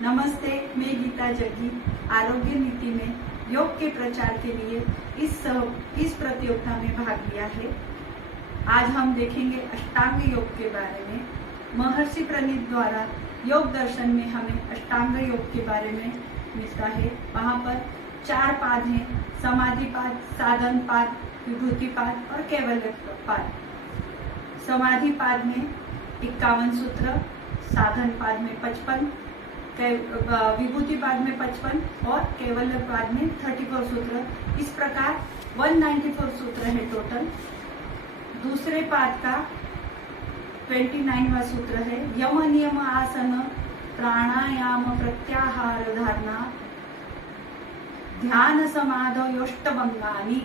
नमस्ते, मैं गीता जग्गी आरोग्य नीति में योग के प्रचार के लिए इस प्रतियोगिता में भाग लिया है। आज हम देखेंगे अष्टांग योग के बारे में। महर्षि प्रणीत द्वारा योग दर्शन में हमें अष्टांग योग के बारे में मिलता है। वहाँ पर 4 पाद हैं: समाधि पाद, साधन पाद, विभूति पाद और कैवल्य पाद। समाधि पाद में 51 सूत्र, साधन पाद में 55, विभूति पाद में 55 और कैवल्य पाद में 34 सूत्र। इस प्रकार 194 सूत्र है टोटल। दूसरे पाद का 29वां सूत्र है यम नियम आसन प्राणायाम प्रत्याहार धारणा ध्यान समाधि योष्टभंगानी।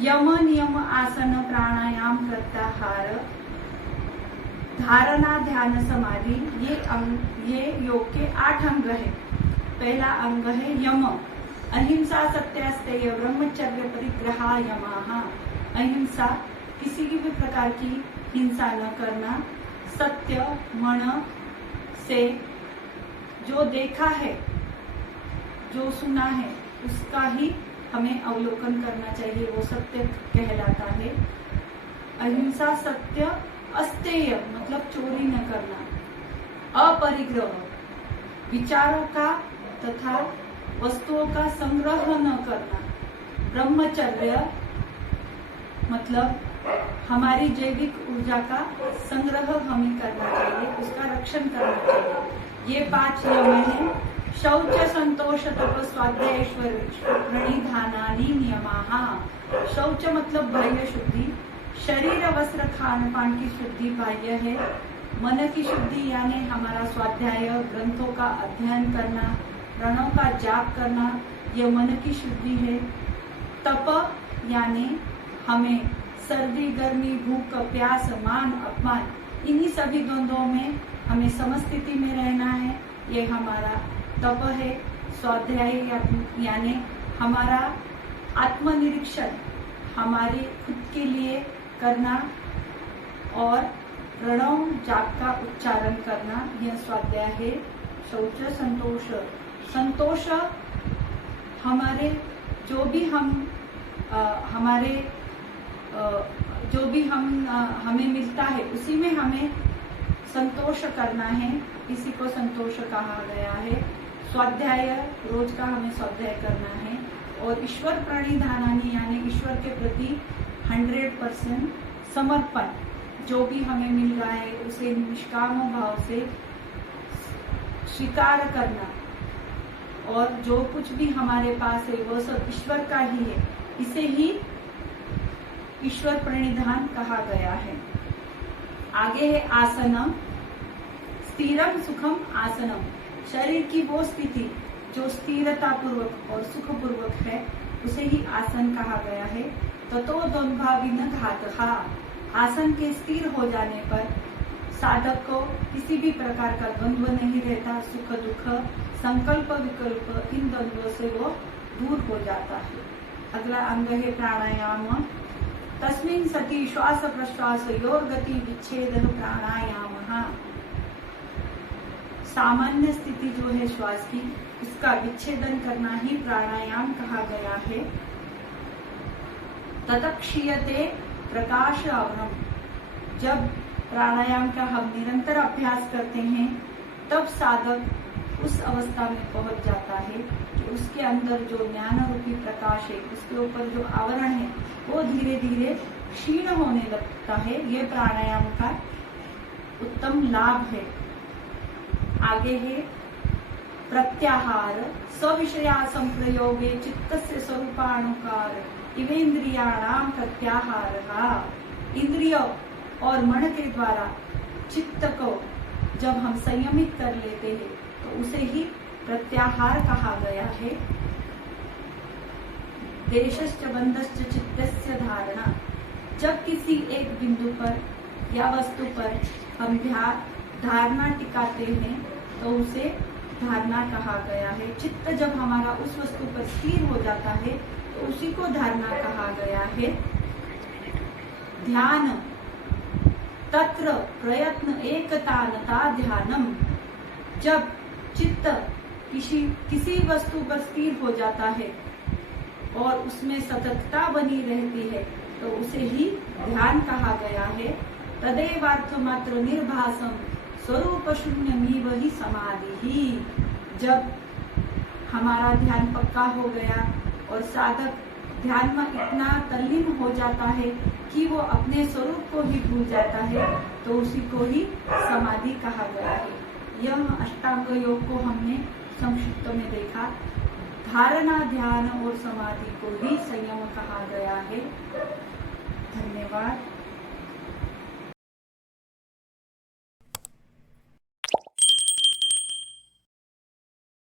यम नियम आसन प्राणायाम प्रत्याहार धारणा ध्यान समाधि, ये योग के 8 अंग है। पहला अंग है यम, अहिंसा सत्यास्तेय ब्रह्मचर्य परिग्रहा यमाहा। अहिंसा, किसी की भी प्रकार की हिंसा न करना। सत्य, मन से जो देखा है, जो सुना है, उसका ही हमें अवलोकन करना चाहिए, वो सत्य कहलाता है। अहिंसा, सत्य, अस्तेय मतलब चोरी न करना। अपरिग्रह, विचारों का तथा वस्तुओं का संग्रह न करना। ब्रह्मचर्य मतलब हमारी जैविक ऊर्जा का संग्रह हमें करना चाहिए, उसका रक्षण करना चाहिए। ये 5 नियम हैं। शौच संतोष तप स्वाध्याय प्रणिधानानि नियमाः। शौच मतलब बाह्य शुद्धि, शरीर वस्त्र खान पान की शुद्धि बाह्य है। मन की शुद्धि यानी हमारा स्वाध्याय, ग्रंथों का अध्ययन करना, प्रणों का जाप करना, यह मन की शुद्धि है। तप यानी हमें सर्दी, गर्मी, भूख, प्यास, मान, अपमान, इन्हीं सभी द्वंद्वों में हमें समस्थिति में रहना है, ये हमारा तप है। स्वाध्याय यानी हमारा आत्मनिरीक्षण, हमारी खुद के लिए करना और प्रणव जाप का उच्चारण करना, यह स्वाध्याय है। शौच संतोष, संतोष हमारे जो भी हमें मिलता है उसी में हमें संतोष करना है, इसी को संतोष कहा गया है। स्वाध्याय, रोज का हमें स्वाध्याय करना है। और ईश्वर प्रणिधानानि यानी ईश्वर के प्रति 100% समर्पण, जो भी हमें मिल रहा है उसे निष्काम भाव से स्वीकार करना, और जो कुछ भी हमारे पास है वो सब ईश्वर का ही है, इसे ही ईश्वर प्रणिधान कहा गया है। आगे है आसनम, स्थिरम सुखम आसनम। शरीर की वो स्थिति जो स्थिरता पूर्वक और सुख पूर्वक है, उसे ही आसन कहा गया है। ततो द्वंद्वाविन घातः, आसन के स्थिर हो जाने पर साधक को किसी भी प्रकार का द्वंद्व नहीं रहता। सुख दुख, संकल्प विकल्प, इन द्वंद्वों से वो दूर हो जाता है। अगला अंग है प्राणायाम। तस्मिन् सति श्वास प्रश्वास योर गति विच्छेद प्राणायाम। सामान्य स्थिति जो है श्वास की, उसका विच्छेदन करना ही प्राणायाम कहा गया है। ततक्षीयते प्रकाश आवरणम, जब प्राणायाम का हम निरंतर अभ्यास करते हैं तब साधक उस अवस्था में पहुंच जाता है कि उसके अंदर जो ज्ञान रूपी प्रकाश है, उसके ऊपर जो आवरण है, वो धीरे धीरे क्षीण होने लगता है। ये प्राणायाम का उत्तम लाभ है। आगे है प्रत्याहार, सविषया संप्रयोगे चित्तस्य स्वरूपानुकार इवेन्द्रियाणाम प्रत्याहार। इंद्रियों और मन के द्वारा चित्त को जब हम संयमित कर लेते हैं तो उसे ही प्रत्याहार कहा गया है। देशश्च बंधश्च चित्तस्य धारणा, जब किसी एक बिंदु पर या वस्तु पर हम धारणा टिकाते हैं तो उसे धारणा कहा गया है। चित्त जब हमारा उस वस्तु पर स्थिर हो जाता है तो उसी को धारणा कहा गया है। ध्यान, तत्र प्रयत्न एकतानता ध्यानम, जब चित्त किसी वस्तु पर स्थिर हो जाता है और उसमें सततता बनी रहती है तो उसे ही ध्यान कहा गया है। तदेवार्थ मात्र निर्भासम स्वरूप शून्यमीव ही समाधि ही। जब हमारा ध्यान पक्का हो गया और साधक ध्यान में इतना तल्लीन हो जाता है कि वो अपने स्वरूप को ही भूल जाता है तो उसी को ही समाधि कहा गया है। यह अष्टांग योग को हमने संक्षिप्त में देखा। धारणा, ध्यान और समाधि को ही संयम कहा गया है। धन्यवाद।